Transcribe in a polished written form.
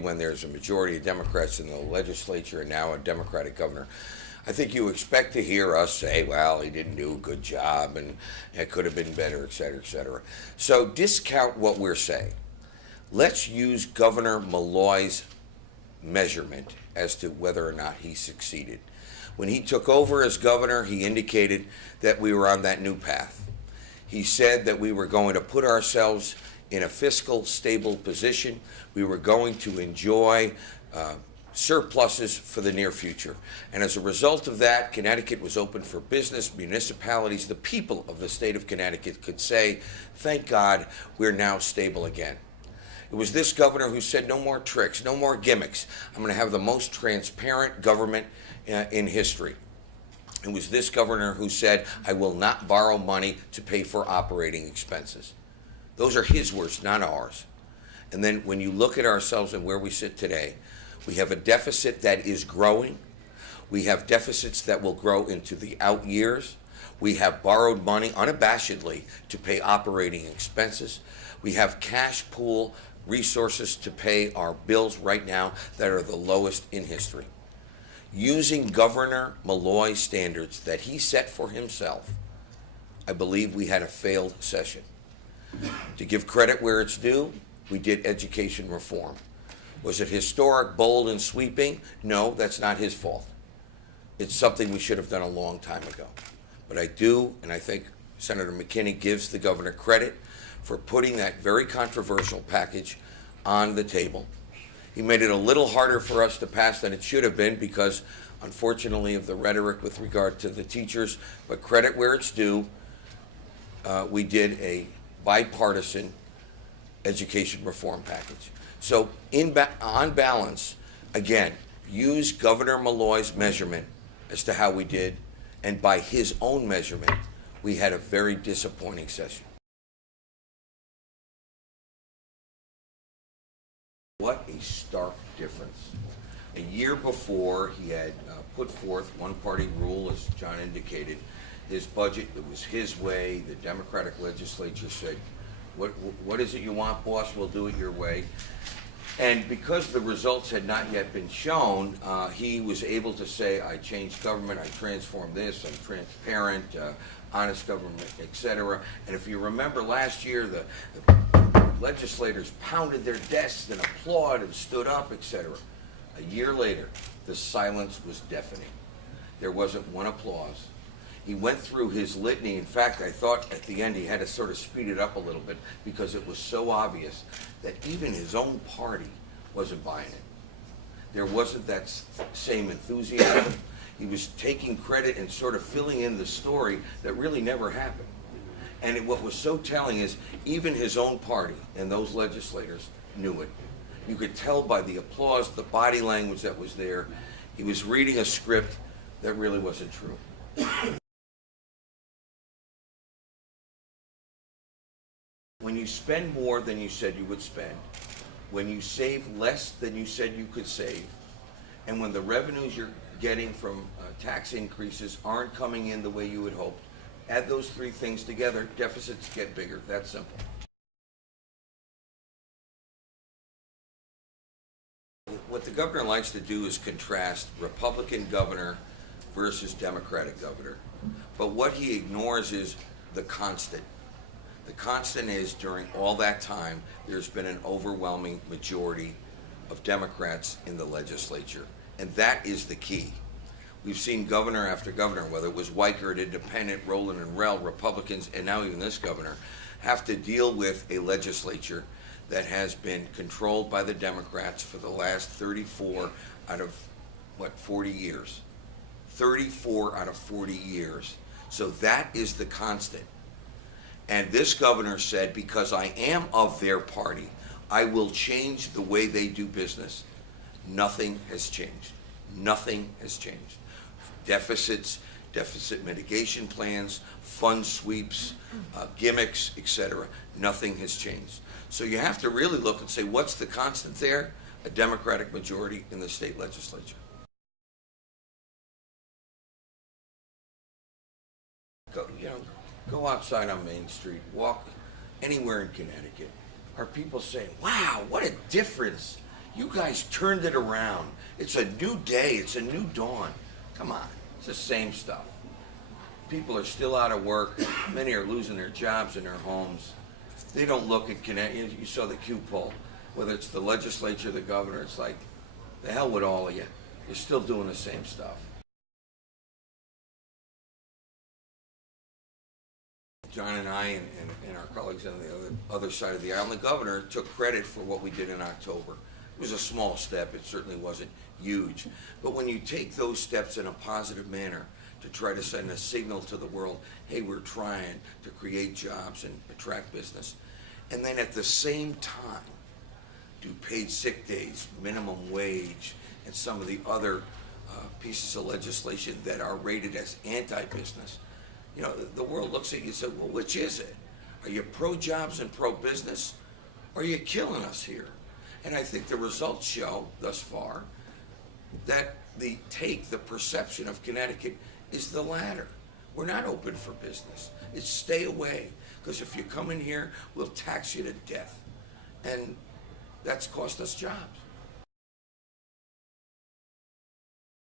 When there's a majority of Democrats in the legislature and now a Democratic governor, I think you expect to hear us say, well, he didn't do a good job and it could have been better, et cetera, et cetera. So discount what we're saying. Let's use Governor Malloy's measurement as to whether or not he succeeded. When he took over as governor, he indicated that we were on that new path. He said that we were going to put ourselves in a fiscal stable position. We were going to enjoy surpluses for the near future. And as a result of that, Connecticut was open for business. Municipalities, the people of the state of Connecticut could say, thank God, we're now stable again. It was this governor who said, no more tricks, no more gimmicks. I'm going to have the most transparent government in history. It was this governor who said, I will not borrow money to pay for operating expenses. Those are his words, not ours. And then when you look at ourselves and where we sit today, we have a deficit that is growing. We have deficits that will grow into the out years. We have borrowed money unabashedly to pay operating expenses. We have cash pool resources to pay our bills right now that are the lowest in history. Using Governor Malloy's standards that he set for himself, I believe we had a failed session. To give credit where it's due, we did education reform. Was it historic, bold, and sweeping? No, that's not his fault. It's something we should have done a long time ago. But I do, and I think Senator McKinney gives the governor credit for putting that very controversial package on the table. He made it a little harder for us to pass than it should have been because, unfortunately, of the rhetoric with regard to the teachers. But credit where it's due, we did a bipartisan education reform package. So on balance, again, use Governor Malloy's measurement as to how we did, and by his own measurement, we had a very disappointing session. What a stark difference. A year before, he had put forth one-party rule, as John indicated. His budget, it was his way. The Democratic legislature said, what is it you want, boss? We'll do it your way. And because the results had not yet been shown, he was able to say, I changed government, I transformed this, I'm transparent, honest government, et cetera. And if you remember last year, the legislators pounded their desks and applauded and stood up, et cetera. A year later, the silence was deafening. There wasn't one applause. He went through his litany. In fact, I thought at the end he had to sort of speed it up a little bit because it was so obvious that even his own party wasn't buying it. There wasn't that same enthusiasm. He was taking credit and sort of filling in the story that really never happened. And what was so telling is even his own party and those legislators knew it. You could tell by the applause, the body language that was there. He was reading a script that really wasn't true. When you spend more than you said you would spend, when you save less than you said you could save, and when the revenues you're getting from tax increases aren't coming in the way you had hoped, add those three things together, deficits get bigger. That's simple. What the governor likes to do is contrast Republican governor versus Democratic governor. But what he ignores is the constant. The constant is during all that time, there's been an overwhelming majority of Democrats in the legislature. And that is the key. We've seen governor after governor, whether it was Weichert, Independent, Rowland and Rell, Republicans, and now even this governor, have to deal with a legislature that has been controlled by the Democrats for the last 34 out of, 40 years. 34 out of 40 years. So that is the constant. And this governor said, because I am of their party, I will change the way they do business. Nothing has changed. Nothing has changed. Deficits, deficit mitigation plans, fund sweeps, gimmicks, etc. Nothing has changed. So you have to really look and say, what's the constant there? A Democratic majority in the state legislature. Go outside on Main Street, walk anywhere in Connecticut. Are people saying, wow, what a difference. You guys turned it around. It's a new day. It's a new dawn. Come on. It's the same stuff. People are still out of work. Many are losing their jobs and their homes. They don't look at Connecticut. You saw the Q poll. Whether it's the legislature, the governor, it's like, the hell with all of you. You're still doing the same stuff. John and I and our colleagues on the other side of the aisle, the governor took credit for what we did in October. It was a small step. It certainly wasn't huge. But when you take those steps in a positive manner to try to send a signal to the world, hey, we're trying to create jobs and attract business, and then at the same time do paid sick days, minimum wage, and some of the other pieces of legislation that are rated as anti-business, you know, the world looks at you and says, well, which is it? Are you pro-jobs and pro-business? Or are you killing us here? And I think the results show, thus far, that the perception of Connecticut is the latter. We're not open for business. It's stay away, because if you come in here, we'll tax you to death. And that's cost us jobs.